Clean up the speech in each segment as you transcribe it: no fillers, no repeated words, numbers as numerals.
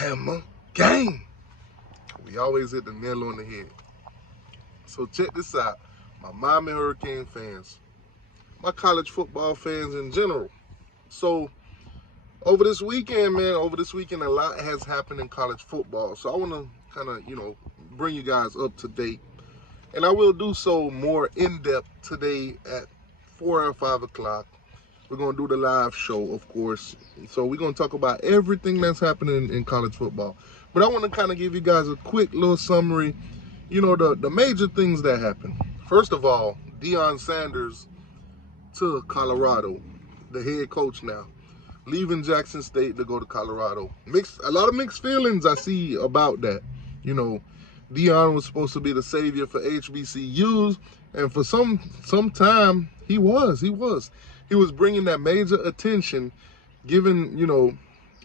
Hammer Gang. We always hit the nail on the head. So check this out, my Miami Hurricane fans, my college football fans in general. So over this weekend, a lot has happened in college football. So I want to kind of, bring you guys up to date. And I will do so more in-depth today at 4 or 5 o'clock. We're going to do the live show, of course. So we're going to talk about everything that's happening in college football. But I want to kind of give you guys a quick little summary, the major things that happened. First of all, Deion Sanders to Colorado, the head coach now, leaving Jackson State to go to Colorado. A lot of mixed feelings I see about that. Deion was supposed to be the savior for HBCUs, and for some time he was bringing that major attention, giving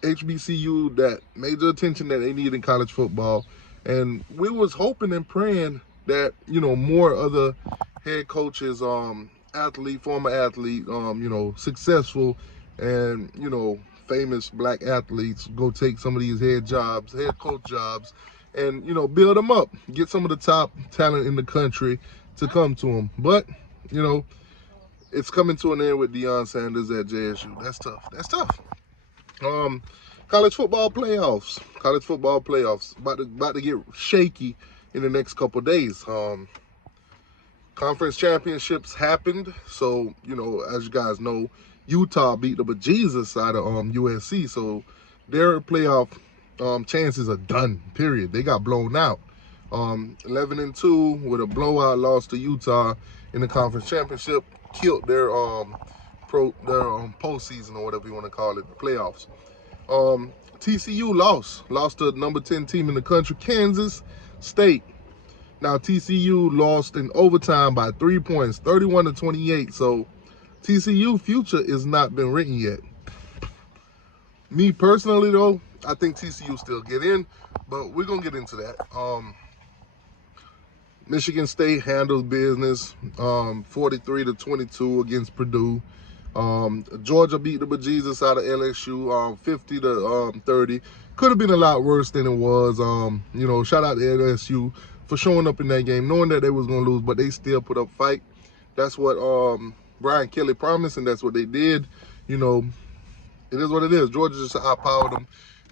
HBCU that major attention that they need in college football. And we was hoping and praying that more other head coaches, former athlete, successful and famous black athletes go take some of these head coach jobs, and build them up, get some of the top talent in the country to come to them. But it's coming to an end with Deion Sanders at JSU. That's tough. College football playoffs about to get shaky in the next couple of days. Conference championships happened, so as you guys know, Utah beat the bejesus out of USC, so their playoff chances are done, period. They got blown out. 11-2 with a blowout loss to Utah in the conference championship, killed their postseason, or whatever you want to call it, the playoffs. TCU lost to the number 10 team in the country, Kansas State. Now TCU lost in overtime by 3 points, 31-28. So TCU future has not been written yet. Me personally though, I think TCU still get in, but we're gonna get into that. Michigan State handled business, 43-22 against Purdue. Georgia beat the bejesus out of LSU, 50-30. Could have been a lot worse than it was. Shout out to LSU for showing up in that game, knowing that they was gonna lose, but they still put up fight. That's what Brian Kelly promised, and that's what they did. It is what it is. Georgia just outpowered them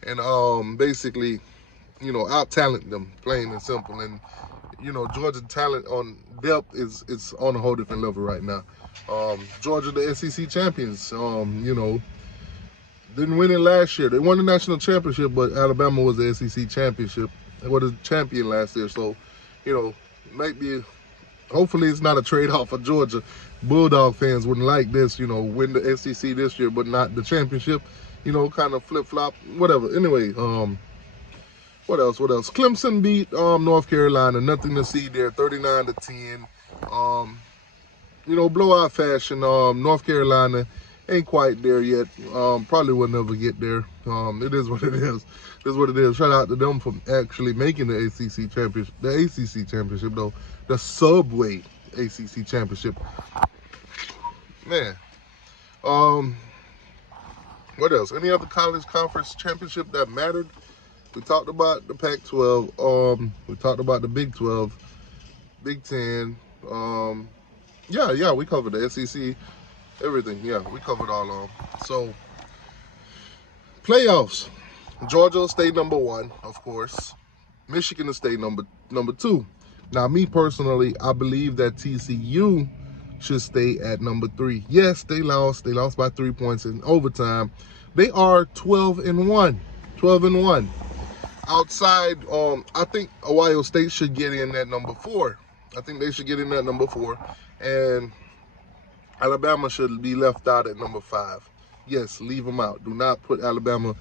and basically, out-talented them, plain and simple. And Georgia talent on depth is on a whole different level right now. Georgia, the SEC champions, didn't win it last year. They won the national championship, but Alabama was the SEC championship. They were the champion last year. So, hopefully it's not a trade-off for Georgia. Bulldog fans wouldn't like this, win the SEC this year, but not the championship, kind of flip-flop, whatever. Anyway, what else? Clemson beat North Carolina, nothing to see there, 39-10. Blowout fashion. North Carolina ain't quite there yet. Probably will never get there. It is what it is. It is what it is. Shout out to them for actually making the ACC championship. The ACC championship, though. The Subway ACC championship. Man. What else? Any other college conference championship that mattered? We talked about the Pac-12. We talked about the Big 12, Big 10. Yeah, we covered the SEC, everything. Yeah, we covered all of them. So, playoffs. Georgia stayed number 1, of course. Michigan stayed number 2. Now, me personally, I believe that TCU should stay at number 3. Yes, they lost. They lost by 3 points in overtime. They are 12-1. 12-1. Outside, I think Ohio State should get in at number 4. I think they should get in at number 4. And Alabama should be left out at number 5. Yes, leave them out. Do not put Alabama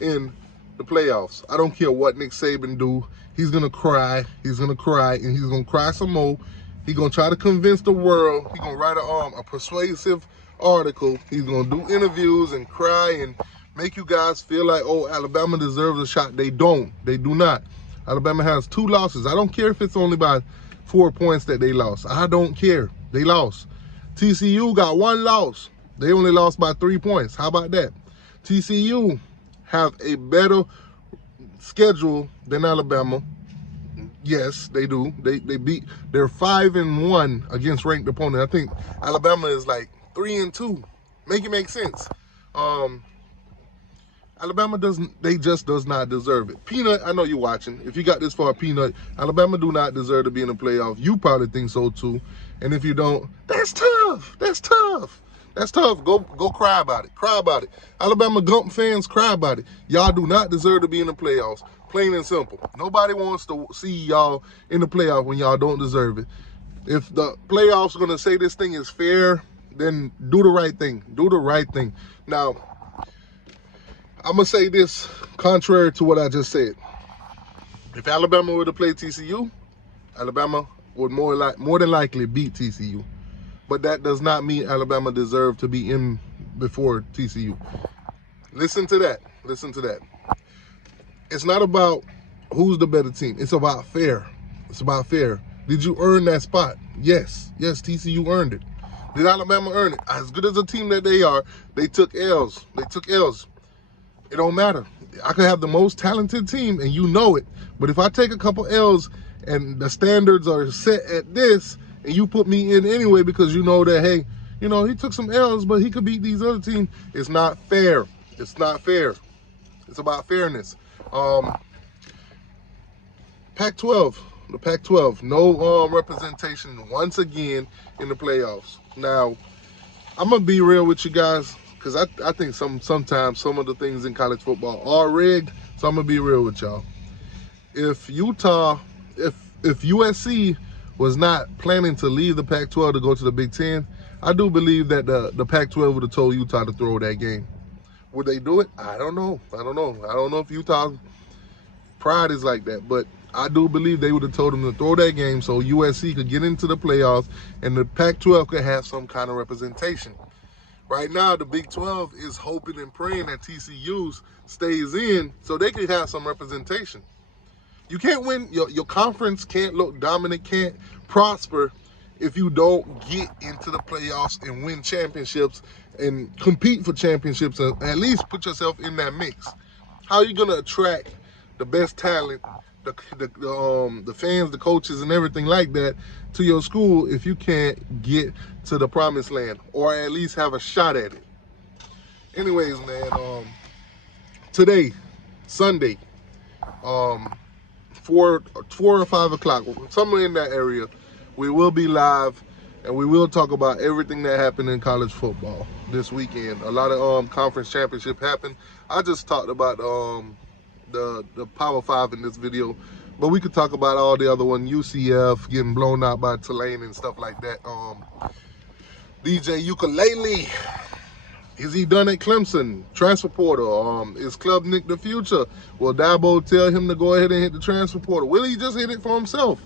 in the playoffs. I don't care what Nick Saban do. He's going to cry. He's going to cry, and he's going to cry some more. He's going to try to convince the world. He's going to write a persuasive article. He's going to do interviews and cry and make you guys feel like, oh, Alabama deserves a shot. They don't. They do not. Alabama has 2 losses. I don't care if it's only by 4 points that they lost. I don't care. They lost. TCU got 1 loss. They only lost by 3 points. How about that? TCU have a better schedule than Alabama. Yes, they do. They're 5-1 against ranked opponents. I think Alabama is like 3-2. Make it make sense. Alabama just does not deserve it. Peanut, I know you're watching. If you got this far, Peanut, Alabama do not deserve to be in the playoff. You probably think so too. And if you don't, that's tough. That's tough. That's tough. Go cry about it. Cry about it. Alabama Gump fans, cry about it. Y'all do not deserve to be in the playoffs. Plain and simple. Nobody wants to see y'all in the playoff when y'all don't deserve it. If the playoffs are going to say this thing is fair, then do the right thing. Do the right thing. Now, I'm going to say this contrary to what I just said. If Alabama were to play TCU, Alabama would more than likely beat TCU. But that does not mean Alabama deserved to be in before TCU. Listen to that. Listen to that. It's not about who's the better team. It's about fair. It's about fair. Did you earn that spot? Yes. Yes, TCU earned it. Did Alabama earn it? As good as a team that they are, they took L's. They took L's. It don't matter. I could have the most talented team, and you know it. But if I take a couple L's and the standards are set at this, and you put me in anyway because you know that, hey, you know, he took some L's, but he could beat these other teams, it's not fair. It's not fair. It's about fairness. Pac-12, the Pac-12, no representation once again in the playoffs. Now, I'm going to be real with you guys because I think sometimes some of the things in college football are rigged, so I'm going to be real with y'all. If USC was not planning to leave the Pac-12 to go to the Big Ten, I do believe that the Pac-12 would have told Utah to throw that game. Would they do it? I don't know. I don't know if Utah's pride is like that, but I do believe they would have told them to throw that game so USC could get into the playoffs and the Pac-12 could have some kind of representation. Right now, the Big 12 is hoping and praying that TCU stays in so they could have some representation. You can't win, your conference can't look dominant, can't prosper if you don't get into the playoffs and win championships and compete for championships, and at least put yourself in that mix. How are you gonna attract the best talent, the fans, the coaches, and everything like that to your school if you can't get to the promised land or at least have a shot at it? Anyways, man, today, Sunday, 4 or 5 o'clock, somewhere in that area, we will be live and we will talk about everything that happened in college football this weekend. A lot of conference championship happened. I just talked about the Power 5 in this video, but we could talk about all the other one, UCF getting blown out by Tulane and stuff like that. DJ Ukulele, is he done at Clemson? Transfer portal. Is Club Nick the future? Will Dabo tell him to go ahead and hit the transfer portal? Will he just hit it for himself?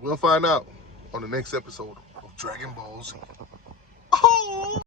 We'll find out on the next episode of Dragon Ball Z.